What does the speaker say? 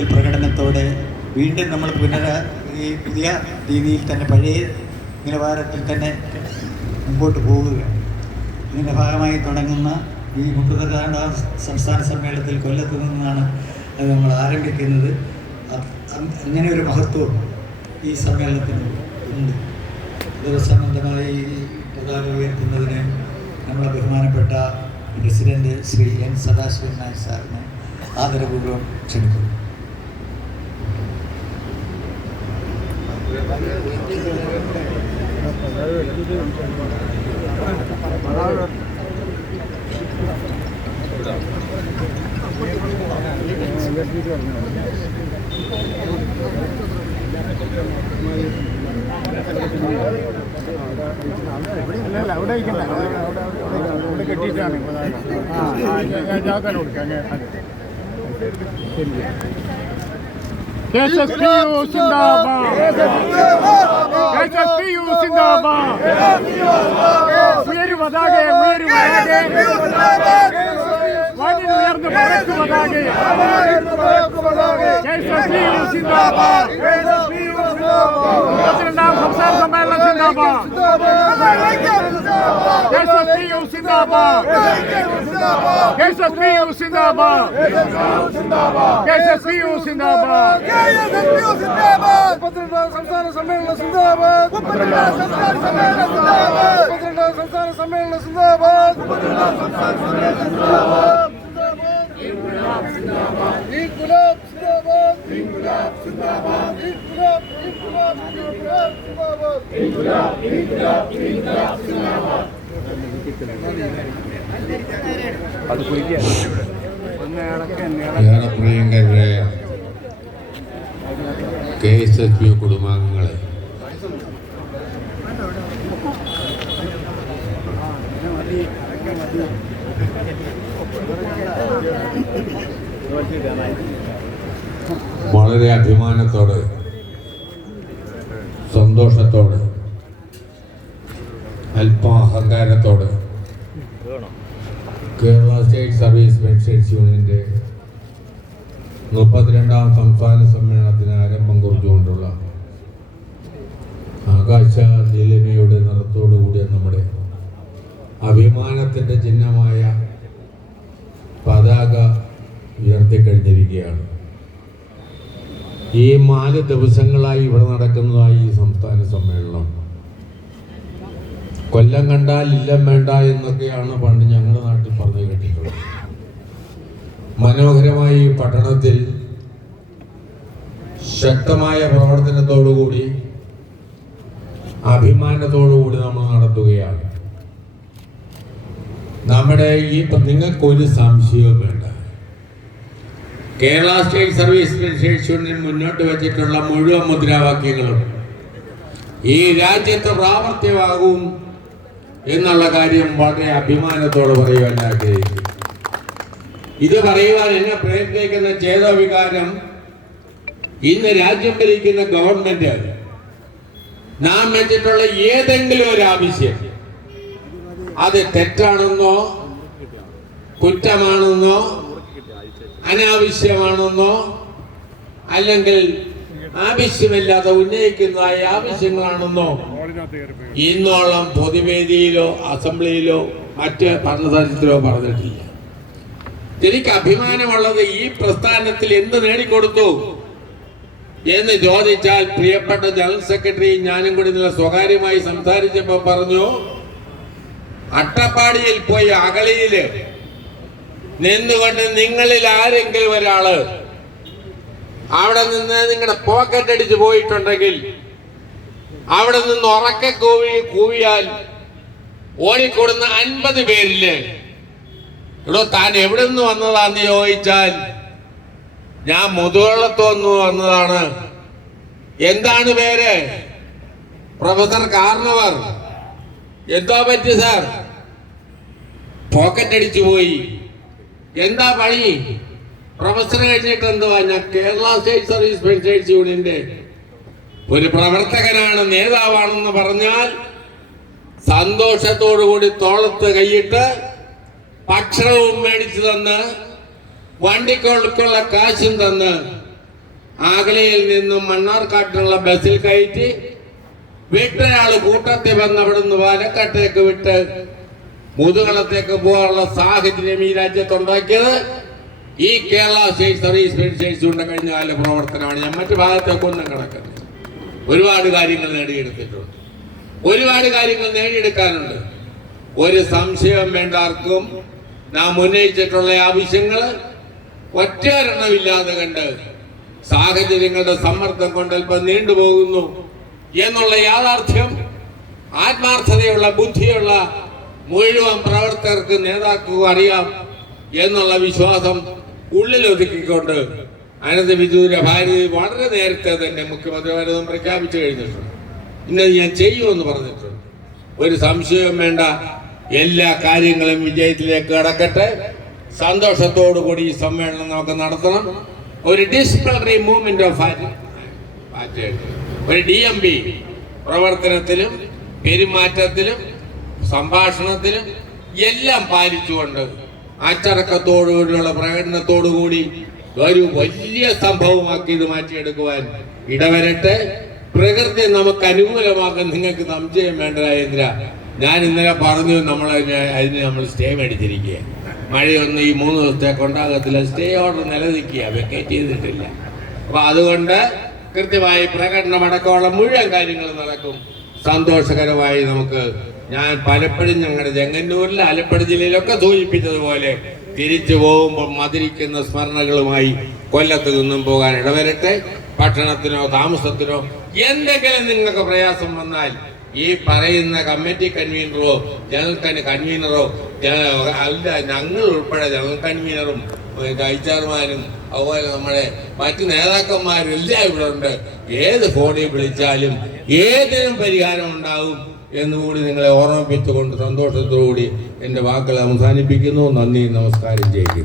കൂടുതൽ പ്രകടനത്തോടെ വീണ്ടും നമ്മൾ ഈ പുതിയ രീതിയിൽ തന്നെ പഴയ നിലവാരത്തിൽ തന്നെ മുമ്പോട്ട് പോവുക. ഇതിൻ്റെ ഭാഗമായി തുടങ്ങുന്ന ഈ മുപ്പത്തിരണ്ടാം സംസ്ഥാന സമ്മേളനത്തിൽ കൊല്ലത്ത് നിന്നാണ് അത് നമ്മൾ ആരംഭിക്കുന്നത്. അങ്ങനെ ഒരു മഹത്വം ഈ സമ്മേളനത്തിന് ഉണ്ട്. ദിവസബന്ധമായി പതാക ഉയർത്തുന്നതിന് നമ്മളെ ബഹുമാനപ്പെട്ട പ്രസിഡന്റ് ശ്രീ എൻ സദാശിവൻ നായർ സാറിനെ ആദരപൂർവ്വം ക്ഷണിക്കുന്നു. അവിടെ കെട്ടിയിട്ടാണ് KSPU സിന്ദാബാദ്, KSPU സിന്ദാബാദ്, ഉയരു പതാകെ, ഉയരു പതാകെ, വാനിലുയർന്ന് പറക്കു പതാകെ, KSPU സിന്ദാബാദ്, 32ാം സംസ്ഥാന സമ്മേളനം സിന്ദാബാദ്, KSPU സിന്ദാബാദ്, KSPU സിന്ദാബാദ്, KSPU സിന്ദാബാദ്, സംസ്ഥാന സമ്മേളനം സിന്ദാബാദ്, സംസ്ഥാന സമ്മേളനം സിന്ദാബാദ്, ഇൻകുലാബ് സിന്ദാബാദ്, ഇൻകുലാബ് സിന്ദാബാദ്, ഇൻകുലാബ് സിന്ദാബാദ്, ഇൻകുലാബ് സിന്ദാബാദ്, ഇൻകുലാബ് സിന്ദാബാദ്. ഏറെ പ്രിയങ്കരായ KSPU കുടുംബാംഗങ്ങളെ, വളരെ അഭിമാനത്തോടെ സന്തോഷത്തോടെ അല്പം അഹങ്കാരത്തോടെ കേരള സ്റ്റേറ്റ് സർവീസ് പെൻഷൻസ് യൂണിയൻ്റെ 32ാം സംസ്ഥാന സമ്മേളനത്തിന് ആരംഭം കുറിച്ചുകൊണ്ടുള്ള ആകാശ നീലിമയുടെ നിറത്തോടുകൂടിയ നമ്മുടെ അഭിമാനത്തിൻ്റെ ചിഹ്നമായ പതാക ഉയർത്തിക്കഴിഞ്ഞിരിക്കുകയാണ്. ഈ 4 ദിവസങ്ങളായി ഇവിടെ നടക്കുന്നതായി ഈ സംസ്ഥാന സമ്മേളനം കൊല്ലം കണ്ടാൽ ഇല്ലം വേണ്ട എന്നൊക്കെയാണ് പണ്ട് ഞങ്ങളുടെ നാട്ടിൽ പറഞ്ഞു കേട്ടിട്ടുള്ളത്. മനോഹരമായി ഈ പട്ടണത്തിൽ ശക്തമായ പ്രവർത്തനത്തോടുകൂടി അഭിമാനത്തോടുകൂടി നമ്മൾ നടത്തുകയാണ്. നമ്മുടെ നിങ്ങൾക്കൊരു സംശയവും വേണ്ട, Kerala state service pensions union മുന്നോട്ട് വെച്ചിട്ടുള്ള മുഴുവൻ മുദ്രാവാക്യങ്ങളും ഈ രാജ്യത്ത് പ്രാവർത്തികമാകും എന്നുള്ള കാര്യം വളരെ അഭിമാനത്തോടെ പറയുവാൻ ആഗ്രഹിക്കുന്നു. ഇത് പറയുവാൻ എന്നെ പ്രേരിപ്പിക്കുന്ന ചേതോവികാരം, ഇന്ന് രാജ്യം ഭരിക്കുന്ന ഗവൺമെന്റ് നാം വെച്ചിട്ടുള്ള ഏതെങ്കിലും ഒരു ആവശ്യം അത് തെറ്റാണെന്നോ കുറ്റമാണെന്നോ അനാവശ്യമാണെന്നോ അല്ലെങ്കിൽ ആവശ്യമില്ലാതെ ഉന്നയിക്കുന്നതായ ആവശ്യങ്ങളാണെന്നോ ഇന്നോളം പൊതുവേദിയിലോ അസംബ്ലിയിലോ മറ്റ് ഭരണതലത്തിലോ പറഞ്ഞിട്ടില്ല. എനിക്ക് അഭിമാനമുള്ളത് ഈ പ്രസ്ഥാനത്തിൽ എന്ത് നേടിക്കൊടുത്തു എന്ന് ചോദിച്ചാൽ, പ്രിയപ്പെട്ട ജനറൽ സെക്രട്ടറി ഞാനും കൂടി ഇന്നലെ സ്വകാര്യമായി സംസാരിച്ചപ്പോൾ പറഞ്ഞു, അട്ടപ്പാടിയിൽ പോയി അഗളിയില് നിന്നുകൊണ്ട് നിങ്ങളിൽ ആരെങ്കിലും ഒരാള് അവിടെ നിന്ന് നിങ്ങളുടെ പോക്കറ്റ് അടിച്ച് പോയിട്ടുണ്ടെങ്കിൽ അവിടെ നിന്ന് ഉറക്കെ കൂവിയാൽ ഓടിക്കൊടുന്ന 50 പേരില് ഇവിടെ താൻ എവിടെ നിന്ന് വന്നതാന്ന് ചോദിച്ചാൽ ഞാൻ മുതുവെള്ളത്ത് വന്നതാണ്. എന്താണ് പേര്? പ്രൊഫസർ കാർണവർ. എന്തോ പറ്റി സാർ? പോക്കറ്റ് അടിച്ചു പോയി. എന്താ പണി? പ്രൊഫസർ കഴിഞ്ഞിട്ട് എന്തുവാ? ഞാൻ കേരള സ്റ്റേറ്റ് സർവീസ് പെൻഷൻസ് യൂണിയന്റെ ഒരു പ്രവർത്തകനാണ്, നേതാവാണെന്ന് പറഞ്ഞാൽ സന്തോഷത്തോടുകൂടി തോളത്ത് കൈയിട്ട് ഭക്ഷണവും മേടിച്ചു തന്ന് വണ്ടിക്കൊള്ളുക്കുള്ള കാശും തന്ന് അകലയിൽ നിന്നും മണ്ണാർക്കാട്ടിനുള്ള ബസ്സിൽ കയറ്റി വീട്ടയാള് കൂട്ടത്തിൽ വന്ന് അവിടുന്ന് പാലക്കാട്ടേക്ക് വിട്ട് മുതുകളത്തേക്ക് പോകാനുള്ള സാഹചര്യം ഈ രാജ്യത്തുണ്ടാക്കിയത് ഈ കേരള സ്റ്റേറ്റ് സർവീസ് പെൻഷൻസിന്റെ കഴിഞ്ഞ കാല പ്രവർത്തനമാണ്. ഞാൻ മറ്റു ഭാഗത്തേക്കൊന്നും കിടക്കുന്നത്. ഒരുപാട് കാര്യങ്ങൾ നേടിയെടുത്തിട്ടുണ്ട്, ഒരുപാട് കാര്യങ്ങൾ നേടിയെടുക്കാനുണ്ട്. ഒരു സംശയം വേണ്ട ആർക്കും. നാം ഉന്നയിച്ചിട്ടുള്ള ആവശ്യങ്ങൾ ഒറ്റൊരെണ്ണമില്ലാതെ കണ്ട് സാഹചര്യങ്ങളുടെ സമ്മർദ്ദം കൊണ്ട് അല്പം നീണ്ടുപോകുന്നു എന്നുള്ള യാഥാർത്ഥ്യം ആത്മാർത്ഥതയുള്ള ബുദ്ധിയുള്ള മുഴുവൻ പ്രവർത്തകർക്ക് നേതാക്കൾക്കും അറിയാം എന്നുള്ള വിശ്വാസം ഉള്ളിലൊതുക്കിക്കൊണ്ട് അനന്ത വിദൂര ഭാരതി വളരെ നേരത്തെ തന്നെ മുഖ്യമന്ത്രി വരതും പ്രഖ്യാപിച്ചു കഴിഞ്ഞിട്ടുണ്ട്. ഇന്നത് ഞാൻ ചെയ്യുമെന്ന് പറഞ്ഞിട്ടുണ്ട്. ഒരു സംശയവും വേണ്ട. എല്ലാ കാര്യങ്ങളും വിജയത്തിലേക്ക് കടക്കട്ടെ. സന്തോഷത്തോടു കൂടി ഈ സമ്മേളനം നമുക്ക് നടത്തണം. ഒരു ഡിസിപ്ലിനറി മൂവ്മെന്റ് ഓഫ് ഒരു DMB പ്രവർത്തനത്തിലും പെരുമാറ്റത്തിലും സംഭാഷണത്തിലും എല്ലാം പാലിച്ചുകൊണ്ട് അച്ചടക്കത്തോടുകൂടിയുള്ള പ്രകടനത്തോടുകൂടി ഒരു വലിയ സംഭവമാക്കി ഇത് മാറ്റിയെടുക്കുവാൻ ഇടവരട്ടെ. പ്രകൃതി നമുക്ക് അനുകൂലമാക്കാൻ നിങ്ങൾക്ക് സംശയം വേണ്ട രാജേന്ദ്ര. ഞാൻ ഇന്നലെ പറഞ്ഞു, അതിന് നമ്മൾ സ്റ്റേ മേടിച്ചിരിക്കുക. മഴയൊന്നും ഈ 3 ദിവസത്തേക്ക് ഉണ്ടാകത്തില്ല. സ്റ്റേ ഓർഡർ നിലനിൽക്കുക, വെക്കേറ്റ് ചെയ്തിട്ടില്ല. അപ്പൊ അതുകൊണ്ട് കൃത്യമായി പ്രകടനമടക്കമുള്ള മുഴുവൻ കാര്യങ്ങൾ നടക്കും. സന്തോഷകരമായി നമുക്ക് ഞാൻ പലപ്പോഴും ഞങ്ങളുടെ ചെങ്ങന്നൂരിൽ ആലപ്പുഴ ജില്ലയിലൊക്കെ സൂചിപ്പിച്ചതുപോലെ തിരിച്ചു പോകുമ്പോൾ മധുരിക്കുന്ന സ്മരണകളുമായി കൊല്ലത്ത് നിന്നും പോകാൻ ഇടവരട്ടെ. ഭക്ഷണത്തിനോ താമസത്തിനോ എന്തെങ്കിലും നിങ്ങൾക്ക് പ്രയാസം വന്നാൽ ഈ പറയുന്ന കമ്മിറ്റി കൺവീനറോ ജനറൽ കൺവീനറോ അല്ല, ഞങ്ങൾ ഉൾപ്പെടെ ജനറൽ കൺവീനറും കൈച്ചാർമാരും അതുപോലെ നമ്മുടെ മറ്റു നേതാക്കന്മാരും എല്ലാം ഇവിടെ ഉണ്ട്. ഏത് ഫോണിൽ വിളിച്ചാലും ഏതിനും പരിഹാരം ഉണ്ടാവും എന്നുകൂടി നിങ്ങളെ ഓർമ്മിപ്പിച്ചുകൊണ്ട് സന്തോഷത്തോടുകൂടി എൻ്റെ വാക്കുകൾ അവസാനിപ്പിക്കുന്നു. നന്ദി, നമസ്കാരം ചെയ്യുന്നു.